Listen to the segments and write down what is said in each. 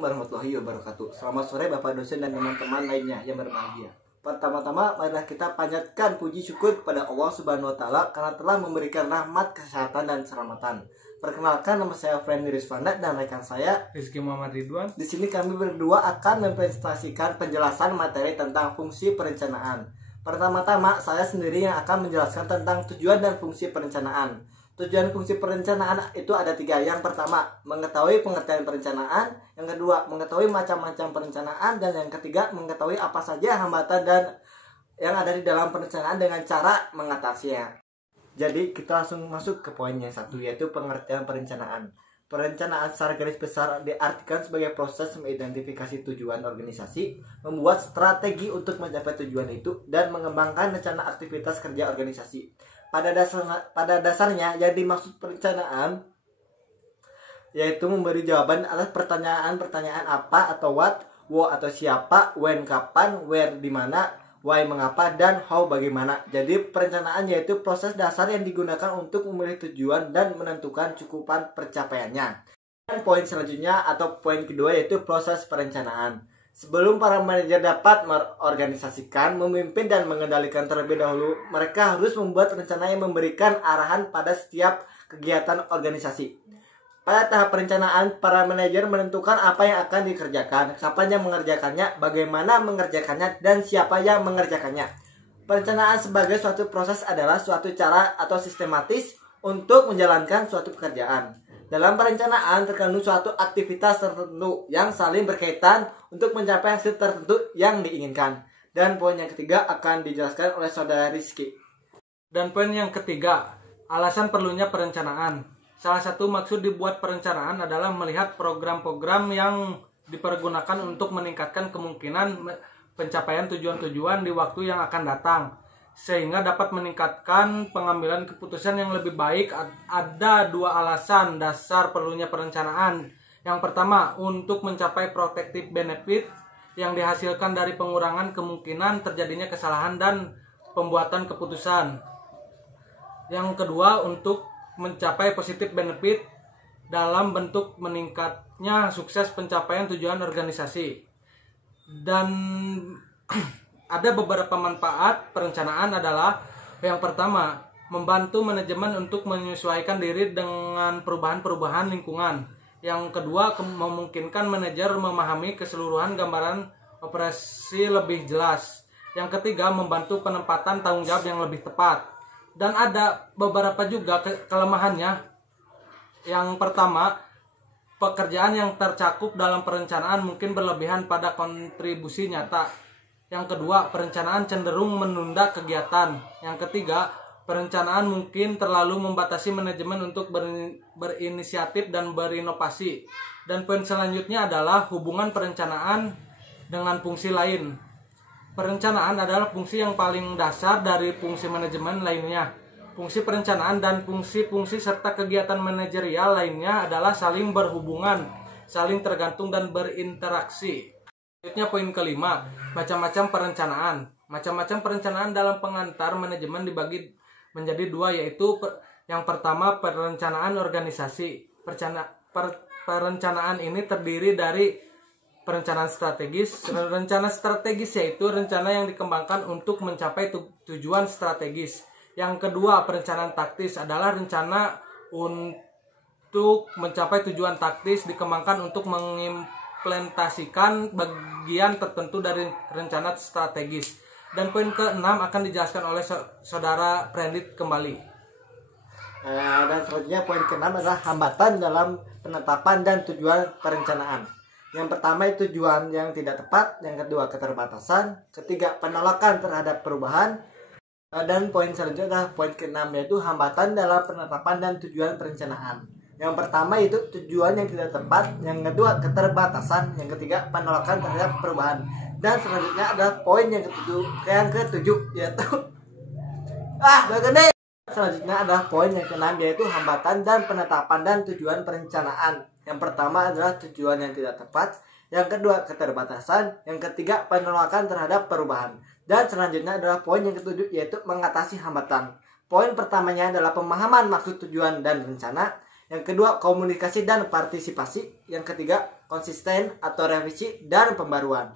Warahmatullahi wabarakatuh. Selamat sore Bapak dosen dan teman-teman lainnya yang berbahagia. Pertama-tama marilah kita panjatkan puji syukur kepada Allah Subhanahu wa taala karena telah memberikan rahmat, kesehatan dan keselamatan. Perkenalkan, nama saya Friendly Rizvanda dan rekan saya Rizky Muhammad Ridwan. Di sini kami berdua akan mempresentasikan penjelasan materi tentang fungsi perencanaan. Pertama-tama saya sendiri yang akan menjelaskan tentang tujuan dan fungsi perencanaan. Tujuan fungsi perencanaan itu ada 3. Yang pertama, mengetahui pengertian perencanaan. Yang kedua, mengetahui macam-macam perencanaan. Dan yang ketiga, mengetahui apa saja hambatan dan yang ada di dalam perencanaan dengan cara mengatasinya. Jadi kita langsung masuk ke poin yang 1, yaitu pengertian perencanaan. Perencanaan secara garis besar diartikan sebagai proses mengidentifikasi tujuan organisasi, membuat strategi untuk mencapai tujuan itu, dan mengembangkan rencana aktivitas kerja organisasi. Pada dasarnya yang dimaksud perencanaan yaitu memberi jawaban atas pertanyaan-pertanyaan apa atau what, who atau siapa, when kapan, where di mana, why mengapa, dan how bagaimana. Jadi perencanaan yaitu proses dasar yang digunakan untuk memilih tujuan dan menentukan cukupan pencapaiannya. Dan poin selanjutnya atau poin kedua yaitu proses perencanaan. Sebelum para manajer dapat mengorganisasikan, memimpin, dan mengendalikan terlebih dahulu, mereka harus membuat rencana yang memberikan arahan pada setiap kegiatan organisasi. Pada tahap perencanaan, para manajer menentukan apa yang akan dikerjakan, kapan yang mengerjakannya, bagaimana mengerjakannya, dan siapa yang mengerjakannya. Perencanaan sebagai suatu proses adalah suatu cara atau sistematis untuk menjalankan suatu pekerjaan. Dalam perencanaan terkandung suatu aktivitas tertentu yang saling berkaitan untuk mencapai hasil tertentu yang diinginkan. Dan poin yang ketiga akan dijelaskan oleh saudara Rizky. Dan poin yang ketiga, alasan perlunya perencanaan. Salah satu maksud dibuat perencanaan adalah melihat program-program yang dipergunakan untuk meningkatkan kemungkinan pencapaian tujuan-tujuan di waktu yang akan datang, sehingga dapat meningkatkan pengambilan keputusan yang lebih baik. Ada 2 alasan dasar perlunya perencanaan. Yang pertama, untuk mencapai protective benefit yang dihasilkan dari pengurangan kemungkinan terjadinya kesalahan dan pembuatan keputusan. Yang kedua, untuk mencapai positive benefit dalam bentuk meningkatnya sukses pencapaian tujuan organisasi. Dan ada beberapa manfaat perencanaan adalah, yang pertama, membantu manajemen untuk menyesuaikan diri dengan perubahan-perubahan lingkungan. Yang kedua, memungkinkan manajer memahami keseluruhan gambaran operasi lebih jelas. Yang ketiga, membantu penempatan tanggung jawab yang lebih tepat. Dan ada beberapa juga kelemahannya. Yang pertama, pekerjaan yang tercakup dalam perencanaan mungkin berlebihan pada kontribusi nyata. Yang kedua, perencanaan cenderung menunda kegiatan. Yang ketiga, perencanaan mungkin terlalu membatasi manajemen untuk berinisiatif dan berinovasi. Dan poin selanjutnya adalah hubungan perencanaan dengan fungsi lain. Perencanaan adalah fungsi yang paling dasar dari fungsi manajemen lainnya. Fungsi perencanaan dan fungsi-fungsi serta kegiatan manajerial lainnya adalah saling berhubungan, saling tergantung, dan berinteraksi. Selanjutnya poin kelima, macam-macam perencanaan. Macam-macam perencanaan dalam pengantar manajemen dibagi menjadi 2, yaitu yang pertama perencanaan organisasi. Perencanaan ini terdiri dari perencanaan strategis. Rencana strategis yaitu rencana yang dikembangkan untuk mencapai tujuan strategis. Yang kedua, perencanaan taktis adalah rencana untuk mencapai tujuan taktis dikembangkan untuk mengimplementasikan bagian tertentu dari rencana strategis. Dan poin ke-6 akan dijelaskan oleh saudara Prendit kembali. Dan selanjutnya poin ke-6 adalah hambatan dalam penetapan dan tujuan perencanaan. Yang pertama itu tujuan yang tidak tepat, yang kedua keterbatasan, ketiga penolakan terhadap perubahan, dan poin selanjutnya adalah poin ke-6 yaitu hambatan dalam penetapan dan tujuan perencanaan. Yang pertama itu tujuan yang tidak tepat, yang kedua keterbatasan, yang ketiga penolakan terhadap perubahan. Dan selanjutnya adalah poin yang ketujuh yaitu gede. Selanjutnya adalah poin yang ke-6 yaitu hambatan dan penetapan dan tujuan perencanaan. Yang pertama adalah tujuan yang tidak tepat, yang kedua keterbatasan, yang ketiga penolakan terhadap perubahan. Dan selanjutnya adalah poin yang ke-7 yaitu mengatasi hambatan. Poin pertamanya adalah pemahaman maksud tujuan dan rencana. Yang kedua, komunikasi dan partisipasi. Yang ketiga, konsisten atau revisi dan pembaruan.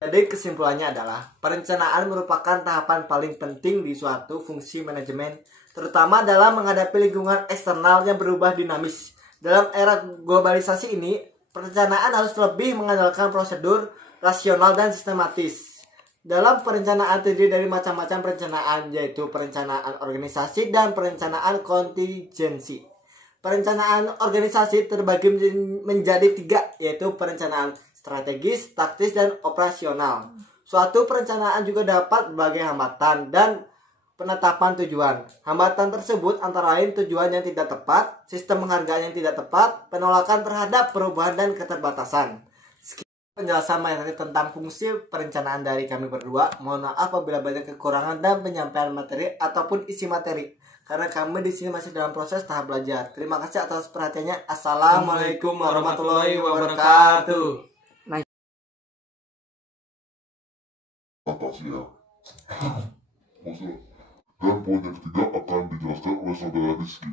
Jadi kesimpulannya adalah perencanaan merupakan tahapan paling penting di suatu fungsi manajemen, terutama dalam menghadapi lingkungan eksternal yang berubah dinamis. Dalam era globalisasi ini, perencanaan harus lebih mengandalkan prosedur, rasional, dan sistematis. Dalam perencanaan terdiri dari macam-macam perencanaan, yaitu perencanaan organisasi dan perencanaan kontingensi. Perencanaan organisasi terbagi menjadi 3, yaitu perencanaan strategis, taktis, dan operasional. Suatu perencanaan juga dapat berbagai hambatan dan penetapan tujuan. Hambatan tersebut antara lain tujuan yang tidak tepat, sistem penghargaan yang tidak tepat, penolakan terhadap perubahan dan keterbatasan. Sekian penjelasan materi tentang fungsi perencanaan dari kami berdua. Mohon maaf apabila banyak kekurangan dan penyampaian materi ataupun isi materi, karena kami di sini masih dalam proses tahap belajar. Terima kasih atas perhatiannya. Assalamualaikum warahmatullahi wabarakatuh. Atasi ya. Dan poin yang ketiga akan dijelaskan oleh saudara Rizky.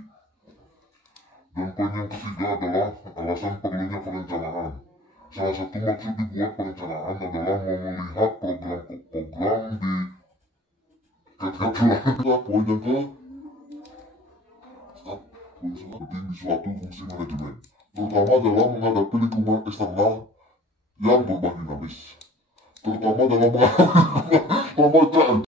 Dan poin yang ketiga adalah alasan perlunya perencanaan. Salah satu maksud dibuat perencanaan adalah melihat program-program di poin yang ke penting di suatu fungsi manajemen, terutama dalam menghadapi lingkungan eksternal yang berubah dinamis, terutama dalam menghadapi